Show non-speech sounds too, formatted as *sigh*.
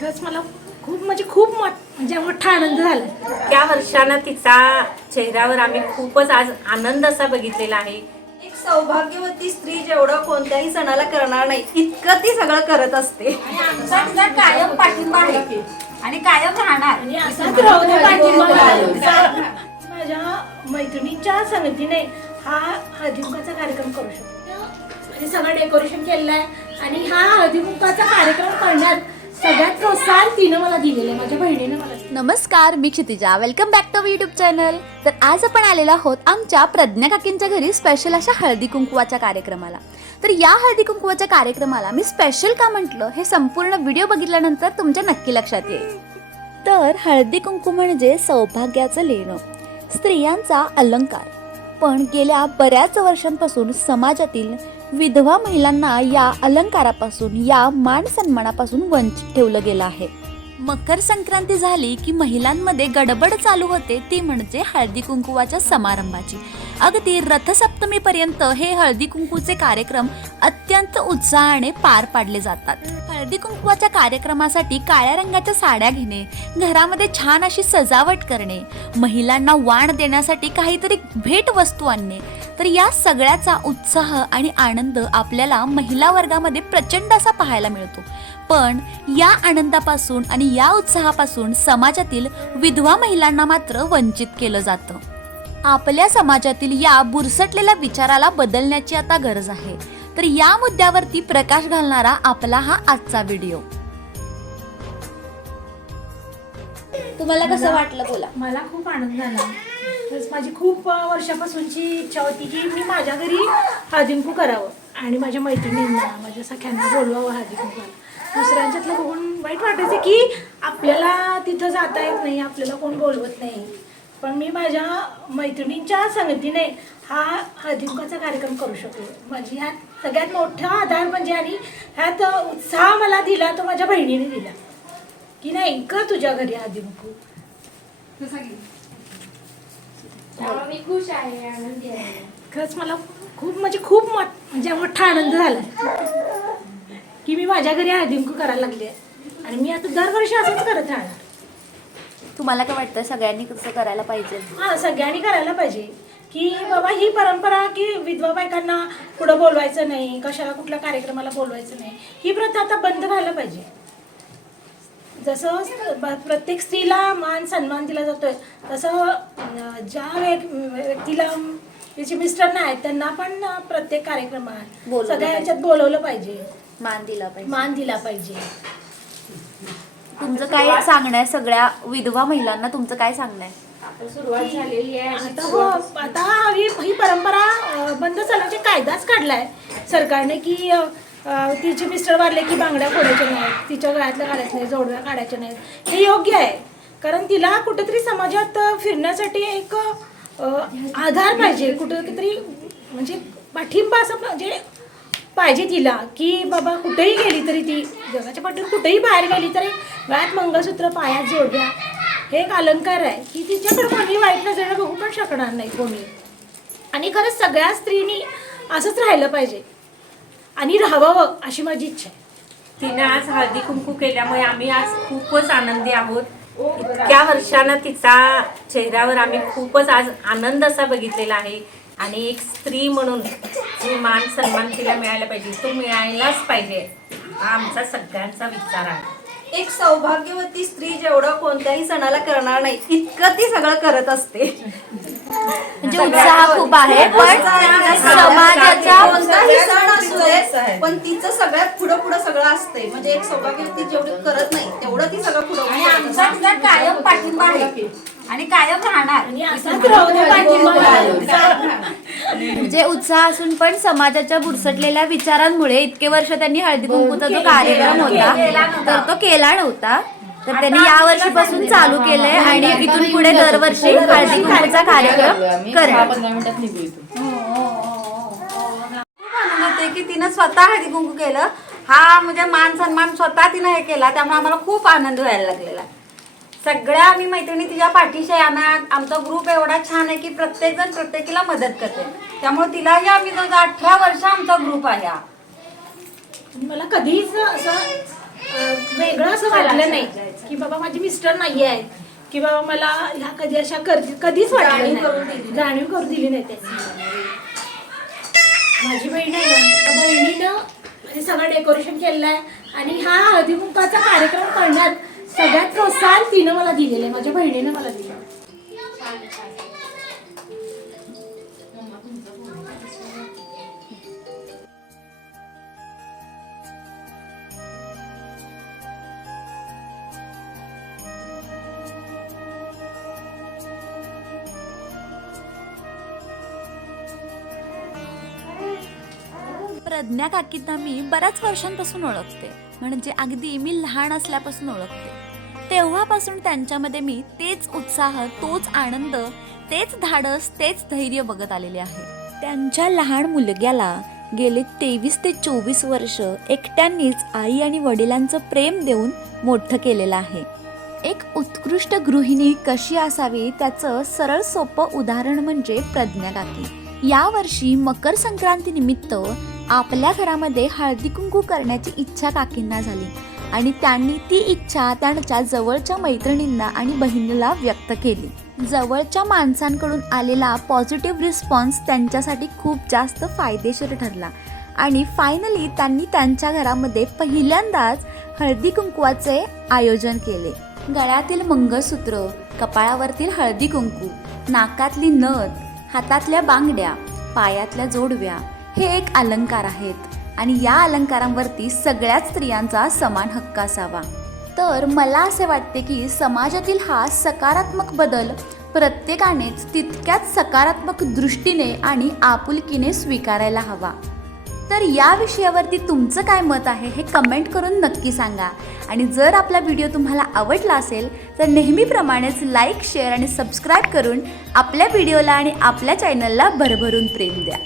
खरंच मला खूप म्हणजे खूप मोठ म्हणजे मोठा आनंद झाला. त्या वर्षानं तिचा चेहऱ्यावर आम्ही खूपच आज आनंद असा बघितलेला आहे. एक सौभाग्यवती स्त्री जेवढं कोणत्याही सणाला करणार नाही इतकं ती सगळं करत असते. आमचा तिचा कायम पाठिंबा आहे. आणि कायम राहणार. आणि असाच राहू दे पाठीमागे. माझ्या मैत्रिणींच्या संगतीने हा हळदीकुंकाचा कार्यक्रम करू शकतो. आणि सगळं डेकोरेशन केलेलं आहे. आणि हा हळदीकुंकाचा कार्यक्रम करण्यात सगळ्यात प्रोत्साहन तिनं मला दिलेलं आहे माझ्या बहिणीनं मला दिलेलं. नमस्कार मी Kshitija. Welcome back to YouTube channel तर आज आपण आलेलो आहोत आमच्या प्रज्ञा काकींच्या घरी स्पेशल अशा हळदी कुंकवाच्या कार्यक्रमाला. तर या हळदी कुंकवाच्या कार्यक्रमाला मी स्पेशल का म्हटलं हे संपूर्ण व्हिडिओ बघितल्यानंतर तुमच्या नक्की लक्षात येईल. तर हळदी कुंकू म्हणजे सौभाग्याचं लेणं स्त्रियांचा अलंकार. पण गेल्या बऱ्याच वर्षांपासून समाजातील विधवा महिलांना या अलंकारापासून या मान सन्मानापासून वंचित ठेवलं गेलं आहे. मकर संक्रांती झाली की महिलांमध्ये गडबड चालू होते ती म्हणजे हळदी कुंकुवाच्या समारंभाची. अगदी रथसप्तमीपर्यंत हे हळदी कुंकूचे कार्यक्रम अत्यंत उत्साहाने पार पाडले जातात. हळदी कुंकुवाच्या कार्यक्रमासाठी काळ्या रंगाच्या साड्या घेणे घरामध्ये छान अशी सजावट करणे महिलांना वाण देण्यासाठी काहीतरी भेट वस्तू आणणे तर या सगळ्याचा उत्साह आणि आनंद आपल्याला महिला वर्गामध्ये प्रचंड असा पाहायला मिळतो. पण या आनंदापासून आणि या उत्साहापासून समाजातील विधवा महिलांना मात्र वंचित केलं जातं. आपल्या समाजातील या बुरसटलेल्या विचाराला बदलण्याची आता गरज आहे. तर या मुद्द्यावरती प्रकाश घालणारा आपला हा आजचा व्हिडिओ. तुम्हाला कसं वाटलं बोला? मला खूप आनंद झाला. माझी खूप वर्षापासूनची इच्छा होती की मी माझ्या घरी हादिंकू करावं. आणि माझ्या मैत्रिणींना माझ्या सख्यांना बोलवावं हळदीकुंकवाला दुसऱ्यांच्यातलं बघून वाईट वाटायचं की आपल्याला तिथं जाता येत नाही आपल्याला कोण बोलवत नाही. पण मी माझ्या मैत्रिणींच्या संगतीने हा हळदीकुंकाचा कार्यक्रम करू शकलो. माझी ह्यात सगळ्यात मोठा आधार म्हणजे आणि ह्यात उत्साह मला दिला तो माझ्या बहिणीने दिला. की नाही कर तुझ्या घरी हळदीकुंकू मी खुश आहे आनंदी आहे. खरंच मला खूप म्हणजे खूप म्हणजे मोठा आनंद झाला. की मी माझ्या घरी हळदीकुंकू करायला लागले. आणि मी आता दरवर्षी असंच करत राहणार. तुम्हाला काय वाटतं? सगळ्यांनी कसं करायला पाहिजे? हा सगळ्यांनी करायला पाहिजे. की बाबा ही परंपरा की विधवा बायकांना पुढं बोलवायचं नाही कशाला कुठल्या कार्यक्रमाला बोलवायचं नाही ही प्रथा आता बंद व्हायला पाहिजे. जसं प्रत्येक स्त्रीला मान सन्मान दिला जातोय तसं ज्या व्यक- व्यक्तीला तिचे मिस्टर नाही आहेत त्यांना पण प्रत्येक कार्यक्रमात सगळ्या ह्याच्यात बोलवलं पाहिजे. मान दिला पाहिजे. मान दिला पाहिजे. तुमचं काय सांगणं आहे? सगळ्या विधवा महिलांना तुमचं काय सांगणं आहे? आता सुरुवात झालेली आहे आता हो आता ही ही परंपरा बंद झाल्याचे कायदाच काढलाय सरकारने की तिचे मिस्टर वारले की बांगड्या फोडायच्या नाहीत तिच्या गळ्यातल्या काढायच्या नाही जोडव्या काढायच्या नाहीत. हे योग्य आहे. कारण तिला कुठेतरी समाजात फिरण्यासाठी एक आधार पाहिजे. कुठेतरी म्हणजे पाठिंबा असं म्हणजे पाहिजे तिला की बाबा कुठेही गेली तरी ती जगाच्या पाठीवर कुठेही बाहेर गेली तरी गळ्यात मंगळसूत्र पायात जोडव्या हे एक अलंकार आहे. की तिच्याकडे कोणी वाईट नजरेला बघू पण शकणार नाही कोणी. आणि खरंच सगळ्या स्त्रीनी असंच राहिलं पाहिजे. आणि राहावं अशी माझी इच्छा आहे. तिने आज हळदी कुंकू केल्यामुळे आम्ही आज खूपच आनंदी आहोत. इतक्या वर्षानं तिचा चेहऱ्यावर आम्ही खूपच आज आनंद असा बघितलेला आहे. आणि एक स्त्री म्हणून जी मान सन्मान तिला मिळायला पाहिजे तो मिळायलाच पाहिजे हा आमचा सगळ्यांचा विचार आहे. एक सौभाग्यवती स्त्री जेवढं कोणत्याही सणाला करणार नाही इतकं ती सगळं करत असते. म्हणजे उत्साह खूप आहे. पण समाजाच्या दे पण तिचं सगळ्यात पुढं पुढं सगळं असते म्हणजे एक सौभाग्यवती जेवढी करत नाही तेवढं ती सगळं पुढं आणि आमचा. तिचा कायम पाठिंबा आहे. आणि कायम राहणार. पाठीमागे. *laughs* म्हणजे उत्साह असून पण समाजाच्या बुरसटलेल्या विचारांमुळे इतके वर्ष त्यांनी हळदी कुंकूचा जो कार्यक्रम होता तर तो केला नव्हता. तर त्यांनी या वर्षीपासून चालू केलंय आणि इथून पुढे दरवर्षी हळदी कुंकूचा कार्यक्रम करणार होते की तिनं स्वतः हळदी कुंकू केलं. हा म्हणजे मान सन्मान स्वतः तिनं हे केला त्यामुळे आम्हाला खूप आनंद व्हायला लागलेला. सगळ्या आम्ही मैत्रिणी तिच्या पाठीशी आहे आम्हा आमचा ग्रुप एवढा छान आहे की प्रत्येक जण प्रत्येकीला मदत करते. त्यामुळे तिलाही आम्ही जवळ अठरा वर्ष आमचा ग्रुप आहे हा. मला कधीच असं अं, वेगळं असं वाटलं नाही की बाबा माझे मिस्टर नाही आहेत की बाबा मला ह्या कधी अशा कर कधीच वाटलं जाणीव नाही. करून दिली नाही त्यांनी. माझी बहीण आहे ना बहिणीनं म्हणजे सगळं डेकोरेशन केलेलं आहे आणि हा हळदीकुंकाचा कार्यक्रम करण्यात सगळ्यात प्रोत्साहन तिनं मला दिलेलं आहे माझ्या बहिणीनं मला दिलं प्रज्ञा काकींना मी बऱ्याच वर्षांपासून ओळखते. म्हणजे अगदी मी लहान असल्यापासून ओळखते. तेव्हापासून त्यांच्यामध्ये मी तेच उत्साह तोच आनंद तेच धाडस तेच धैर्य बघत आलेले आहे. त्यांच्या लहान मुलग्याला गेले तेवीस ते चोवीस वर्ष एकट्यांनीच आई आणि वडिलांचं प्रेम देऊन मोठं केलेलं आहे. एक उत्कृष्ट गृहिणी कशी असावी त्याचं सरळ सोपं उदाहरण म्हणजे प्रज्ञा काकी. यावर्षी मकर संक्रांती निमित्त आपल्या घरामध्ये हळदी कुंकू करण्याची इच्छा काकींना झाली. आणि त्यांनी ती इच्छा त्यांच्या जवळच्या मैत्रिणींना आणि बहिणीला व्यक्त केली. जवळच्या माणसांकडून आलेला पॉझिटिव्ह रिस्पॉन्स त्यांच्यासाठी खूप जास्त फायदेशीर ठरला. आणि फायनली त्यांनी त्यांच्या घरामध्ये पहिल्यांदाच हळदी कुंकवाचे आयोजन केले. गळ्यातील मंगळसूत्र कपाळावरतील हळदी कुंकू नाकातली नथ हातातल्या बांगड्या पायातल्या जोडव्या हे एक अलंकार आहेत आणि या अलंकारांवरती सगळ्याच स्त्रियांचा समान हक्क असावा. तर मला असे वाटते की समाजातील हा सकारात्मक बदल प्रत्येकानेच तितक्याच सकारात्मक दृष्टीने आणि आपुलकीने स्वीकारायला हवा. तर या विषयावरती तुमचं काय मत आहे हे कमेंट करून नक्की सांगा. आणि जर आपला व्हिडिओ तुम्हाला आवडला असेल तर नेहमीप्रमाणेच लाईक शेअर आणि सबस्क्राईब करून आपल्या व्हिडिओला आणि आपल्या चॅनलला भरभरून प्रेम द्या.